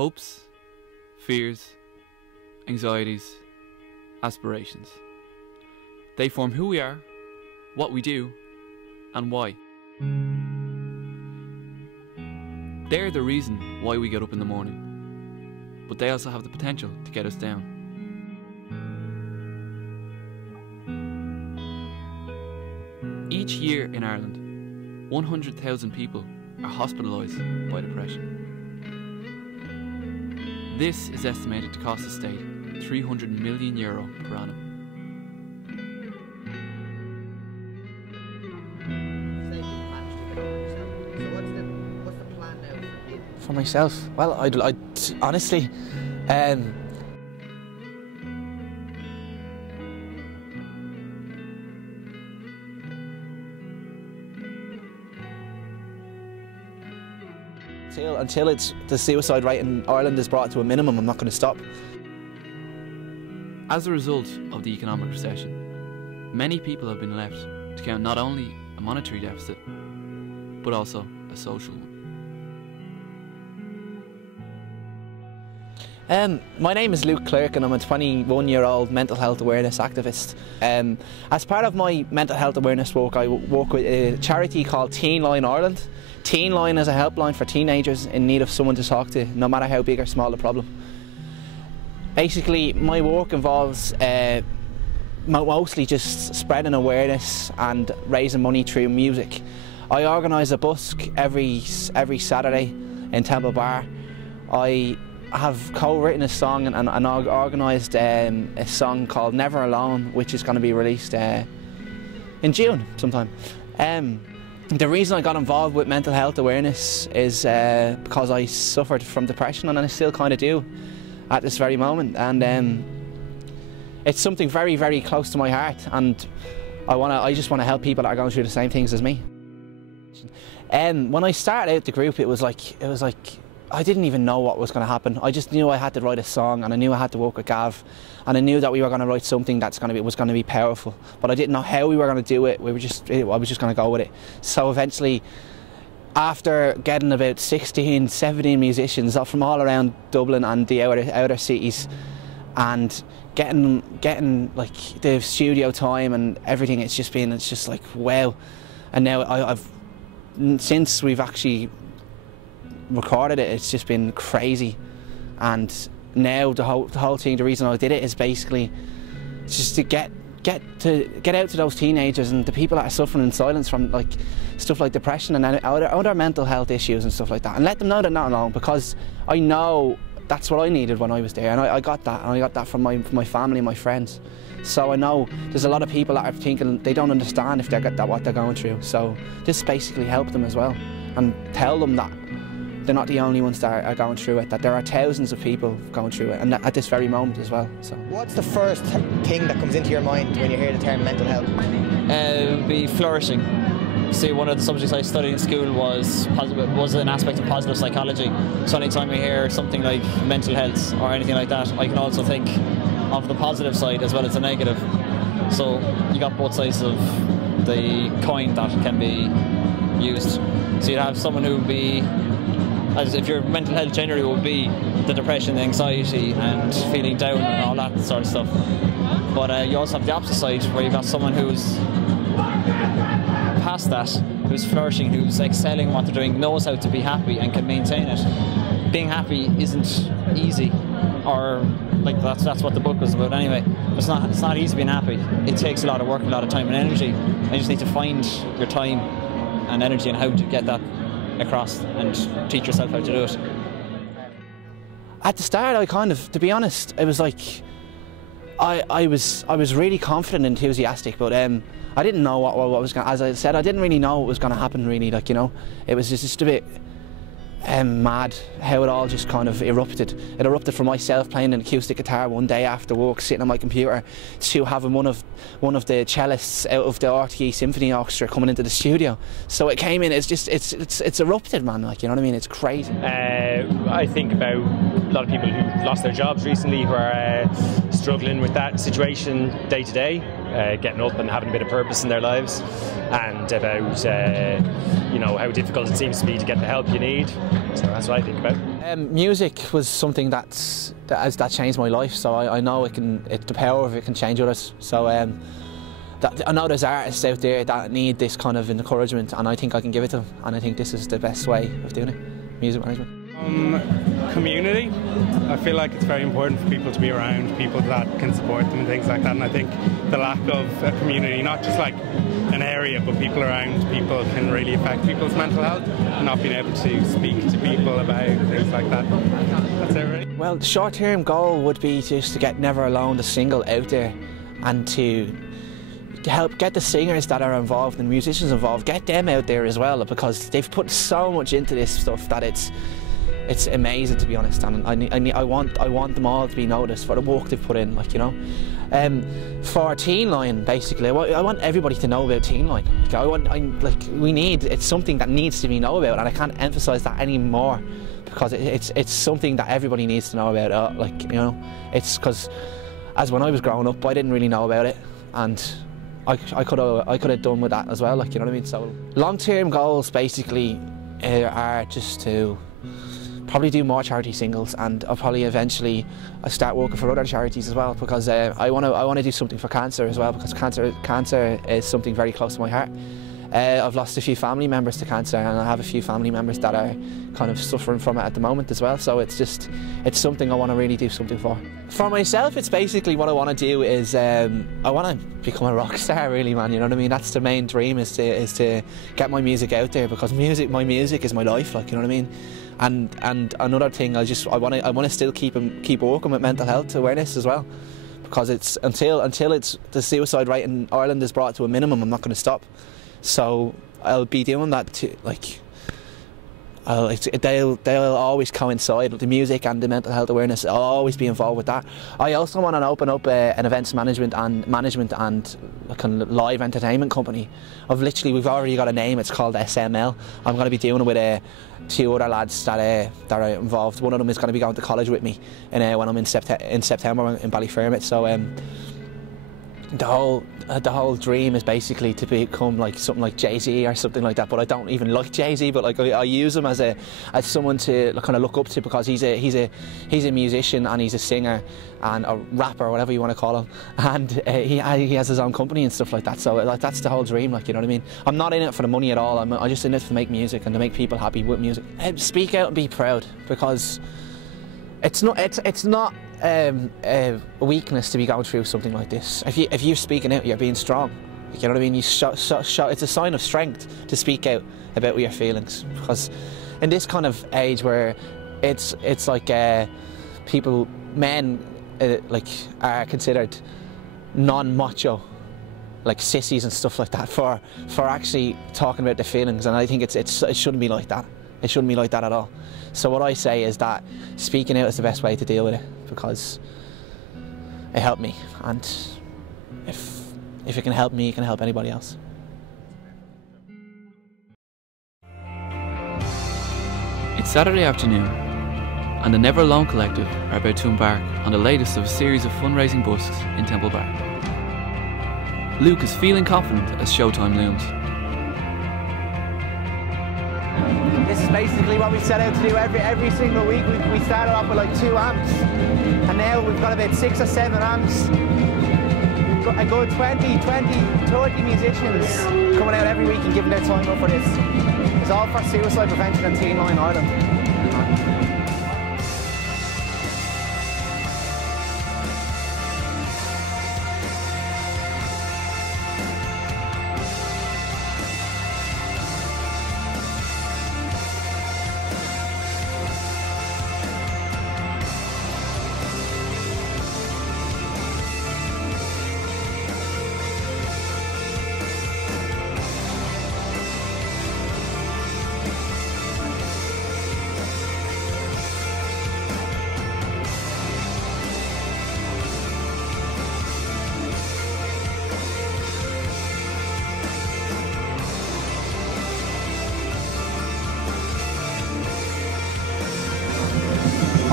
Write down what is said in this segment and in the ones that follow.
Hopes, fears, anxieties, aspirations. They form who we are, what we do, and why. They're the reason why we get up in the morning, but they also have the potential to get us down. Each year in Ireland, 100,000 people are hospitalised by depression. This is estimated to cost the state €300 million per annum. What's the plan now for myself? Well, I'd honestly, until the suicide rate in Ireland is brought to a minimum, I'm not going to stop. As a result of the economic recession, many people have been left to count not only a monetary deficit, but also a social one. My name is Clerkin. I'm a 21-year-old mental health awareness activist. As part of my mental health awareness work, I work with a charity called TeenLine Ireland. TeenLine is a helpline for teenagers in need of someone to talk to, no matter how big or small the problem. Basically, my work involves mostly just spreading awareness and raising money through music. I organise a busk every Saturday in Temple Bar. I have co-written a song and organised a song called Never Alone, which is going to be released in June sometime. The reason I got involved with mental health awareness is because I suffered from depression, and I still kind of do at this very moment, and it's something very, very close to my heart, and I just want to help people that are going through the same things as me. When I started out the group, it was like I didn't even know what was going to happen. I just knew I had to write a song, and I knew I had to work with Gav, and I knew that we were going to write something was going to be powerful. But I didn't know how we were going to do it. I was just going to go with it. So eventually, after getting about 16, 17 musicians from all around Dublin and the outer cities, and getting like the studio time and everything, it's just like wow. And now since we've actually recorded it, it's just been crazy. And now the whole thing, the reason I did it is basically just to get out to those teenagers and the people that are suffering in silence from like stuff like depression and other mental health issues and stuff like that, and let them know they're not alone, because I know that's what I needed when I was there, and I got that, and I got that from my family and my friends. So I know there's a lot of people that are thinking they don't understand if they get what they're going through. So just basically help them as well, and tell them that they're not the only ones that are going through it, that there are thousands of people going through it, and at this very moment as well. So, what's the first thing that comes into your mind when you hear the term mental health? It would be flourishing. See, one of the subjects I studied in school was an aspect of positive psychology. So anytime I hear something like mental health or anything like that, I can also think of the positive side as well as the negative. So you got both sides of the coin that can be used. So you'd have someone who would be, as if your mental health generally would be the depression, the anxiety and feeling down and all that sort of stuff. But you also have the opposite side, where you've got someone who's past that, who's flourishing, who's excelling in what they're doing, knows how to be happy and can maintain it. Being happy isn't easy, or like that's what the book was about anyway. It's not easy being happy. It takes a lot of work, a lot of time and energy. And you just need to find your time and energy and how to get that across and teach yourself how to do it. At the start, to be honest, it was like I was really confident and enthusiastic, but I didn't know what was going. As I said, I didn't really know what was going to happen. Really, like, you know, it was just a bit mad how it all just kind of erupted. It erupted from myself playing an acoustic guitar one day after work, sitting on my computer, to having one of the cellists out of the RTE Symphony Orchestra coming into the studio. So it came in. It's erupted, man. Like, you know what I mean? It's crazy. I think about lot of people who lost their jobs recently, who are struggling with that situation day to day, getting up and having a bit of purpose in their lives, and about how difficult it seems to be to get the help you need. So that's what I think about. Music was something that changed my life, so I know the power of it can change others. So I know there's artists out there that need this kind of encouragement, and I think I can give it to them, and I think this is the best way of doing it, music management. Community. I feel like it's very important for people to be around people that can support them and things like that, and I think the lack of a community, not just like an area, but people around people, can really affect people's mental health, and not being able to speak to people about things like that. That's it really. Well, the short-term goal would be just to get Never Alone, the single, out there, and to help get the singers that are involved and the musicians involved, get them out there as well, because they've put so much into this stuff that it's amazing, to be honest, and I want them all to be noticed for the work they've put in, like, you know. For TeenLine, basically, I want everybody to know about TeenLine. It's something that needs to be known about, and I can't emphasise that anymore, because it's something that everybody needs to know about. Like, you know, it's because as when I was growing up, I didn't really know about it, and I could have done with that as well, like, you know what I mean. So long-term goals basically are just to probably do more charity singles, and I'll probably eventually start working for other charities as well, because I want to do something for cancer as well, because cancer is something very close to my heart. I've lost a few family members to cancer, and I have a few family members that are kind of suffering from it at the moment as well, so it's something I want to really do something for. For myself, it's basically what I want to do is I want to become a rock star, really, man, you know what I mean? That's the main dream, is to get my music out there, because my music is my life, like, you know what I mean? And another thing, I want to still keep working with mental health awareness as well, because it's until the suicide rate in Ireland is brought to a minimum, I'm not going to stop. So I'll be doing that too, like. They'll always coincide, the music and the mental health awareness. I'll always be involved with that. I also want to open up an events management and a kind of live entertainment company. We've already got a name. It's called SML. I'm going to be doing it with two other lads that are involved. One of them is going to be going to college with me, and when I'm in September in Ballyfermot. So the whole dream is basically to become like something like Jay-Z or something like that, but I don't even like Jay-Z, but like I use him as someone to kind of look up to, because he's a musician, and he's a singer and a rapper, whatever you want to call him, and he has his own company and stuff like that. So like, that's the whole dream, like, you know what I mean? I'm not in it for the money at all. I'm just in it to make music and to make people happy with music. Speak out and be proud, because it's not a weakness to be going through something like this. If you're speaking out, you're being strong. You know what I mean? It's a sign of strength to speak out about your feelings, because in this kind of age where it's like men are considered non-macho, like sissies and stuff like that, for actually talking about their feelings, and I think it shouldn't be like that. It shouldn't be like that at all. So what I say is that speaking out is the best way to deal with it, because it helped me, and if it can help me, it can help anybody else. It's Saturday afternoon, and the Never Alone Collective are about to embark on the latest of a series of fundraising busks in Temple Bar. Luke is feeling confident as showtime looms. This is basically what we set out to do every single week. We started off with like 2 amps, and now we've got about 6 or 7 amps. A good 20, 30 musicians coming out every week and giving their time up for this. It's all for suicide prevention and TeenLine Ireland.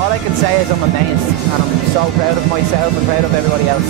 all I can say is I'm amazed, and I'm so proud of myself and proud of everybody else.